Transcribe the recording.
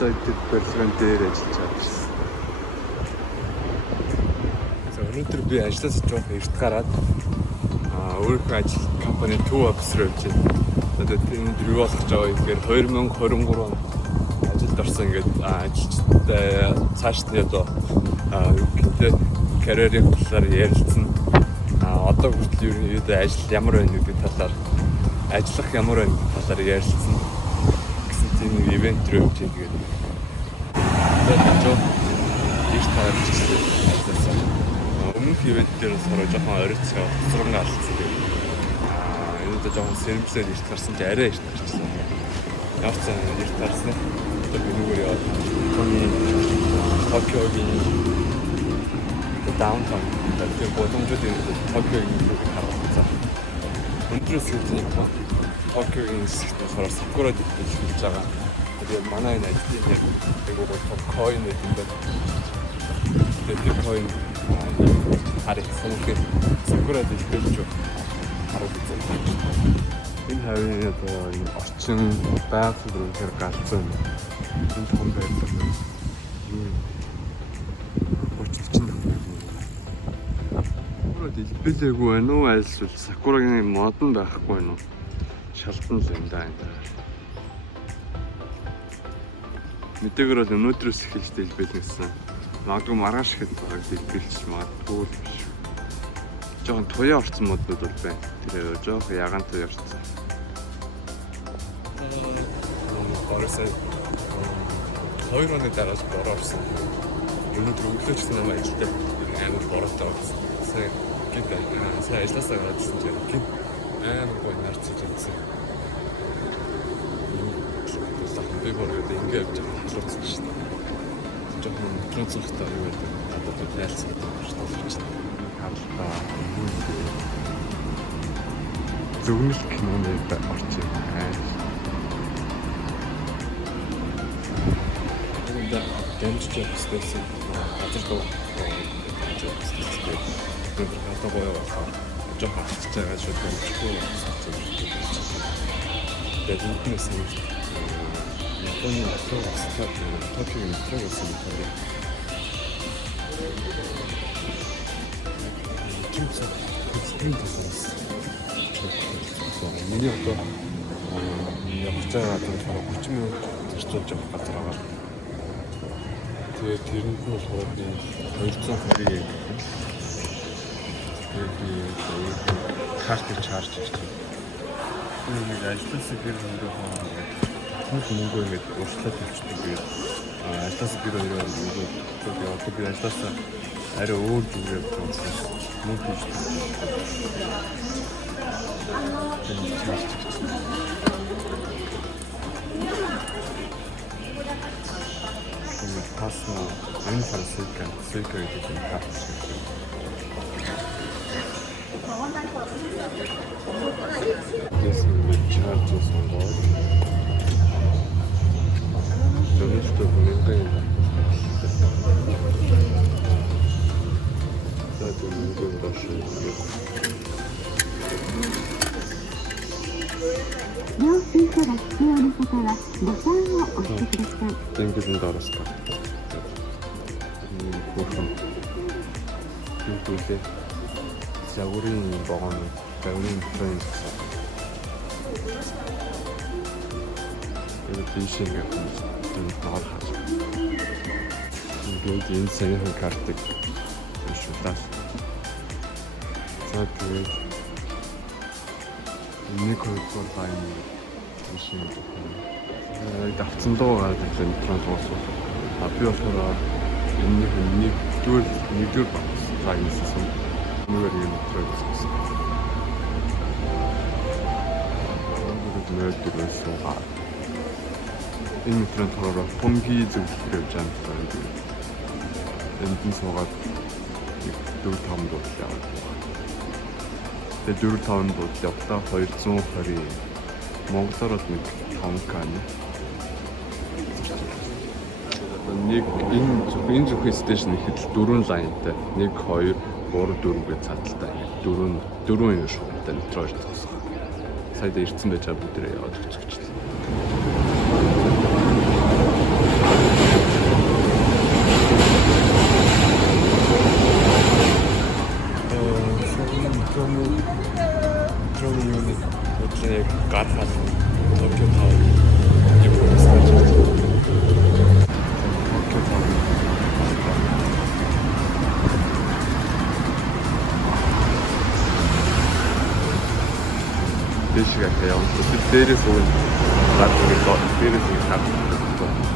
United барилгын дээр ажиллаж байсан. За өнөөдөр би ажлаас жоох эрт гараад өөрийнхөө ажил компани төв офис руу явж байна. Тэгээд энэ юу болох гэж байгаа юм гэхээр 2023 онд ажилд орсон ингээд ажилчтай цааш нь одоо карьерийн талаар ярилцсан. Одоо хүртэл ерөнхийдөө ажил ямар байна гэдэг талаар ажиллах ямар байна гэдэг талаар ярилцсан гэсэн тийм нэг ивент рүү явж байгаа. Тэгээд их таарч ажилласан. Өмнөх ивент дээр сараа жоохон оройцоо зураг алдсан. Энэ одоо жоохон сэрэмжлээд ирт гарсан чи арай ирт гарсан. Явцсан ирт гарсан. Одоо нүгээр яваад Токиогийн даунтаун тэр боломжтой Токиогийн нүгээр харагдсан. Өнөөдрөөс үүний Токиогийн хэсэгтээ Сакура дэвтэж хийж байгаа. Тэгээд манай энэ ажлын яг айгуу койн гэдэг юм байна. Тэгээд койн харагдсан гэхээр Сакура дэвтэж харагдсан. Энэ хавийн одоо энэ орчин байгаль руу галзсан. Энэ том байдлаар дэлбэлээгүй байна уу айлсвал Сакурагийн модон байхгүй байна уу? Шалтан л юм да энэ. Мэдээгээр бол өнөөдрөөс эхэлж дэлбэл гэсэн. Магадгүй маргааш ихэд баг дэлбэлж магадгүй биш. Жохон туяа орсон моднууд бол байна. Тэр жохон ягаан туяа орсон. Боросоо 2 оны дараас бороо орсон. Өнөөдөр өглөөч нам ажилдаа амар бороотой болсон. Сайн ажилласаа гараадсан чинь амар гоё нарцж ирсэн. Би бороод ингэ явж байгаа халуурсан шүү дээ. Жохон метро цогтой юу гэдэг надад тайлцсан шүү дээ. Хаалтаа зөвнөл киноны орчин энэ дэмжиж явсан газар доо одоо гоё байна. Жохон хацж байгаа шүү дээ. Тэгээд энэс нь Японы Токио метро гэсэн юм байна. Чимсэн хэвчээ тасаас. Миний одоо явж байгаа одоо 30 минут зарцуулж явах газар байгаа. Тэгээд тэрэнд нь болохоор би 220 картыг чарж хийж байна. Нэг ажлаас гэр хөнгөө хоног мөнгө ингэж уршлаад хэлчихдэг би. Ажлаас гэр өөрөө яваад би ажлаас арай өөр зүгээр болсон. Мөнгө хийж байна. Пасна энэ фарсика гэдэг юм карт. This is the charges on board. So this is the main. That is the Russian. Дэнгэрэн доороос та. Хөрхөн. Юутулээ. Загварын богоно, загварын трейн. Тэгээд бишинг гэдэг ноор хаж. Тэгээд энэ саяхан картыг шүтээс. За тэгээд нэг хоёр лайн бишинг. Давцсан доо гэдэг нь трансфер. Би болохоор энэ нэгдүгээр лайнссан. Нүгээр юм трансфер. Нөөдөөс суугаа. Энэ метрон төрөө томги зөвлөлт явж байгаа юм. Энд нь суугаад 4-5 дууд яваад. Тэгээд 4-5 дууд явтаа 220. Монголоор нэг 5 кан. Нэг энэ зөвхөн стейшн ихэд 4 лайнтай. 1 2 3 4 гэж цааталтай. 4 юм шүү дээ метро ирсэн. Сайд ирсэн байж байгаа бүгдээ яваад өгч. 가타는 도쿄타워 이거 있어요. 도쿄타워 4시간 대형 deles und dann so deles und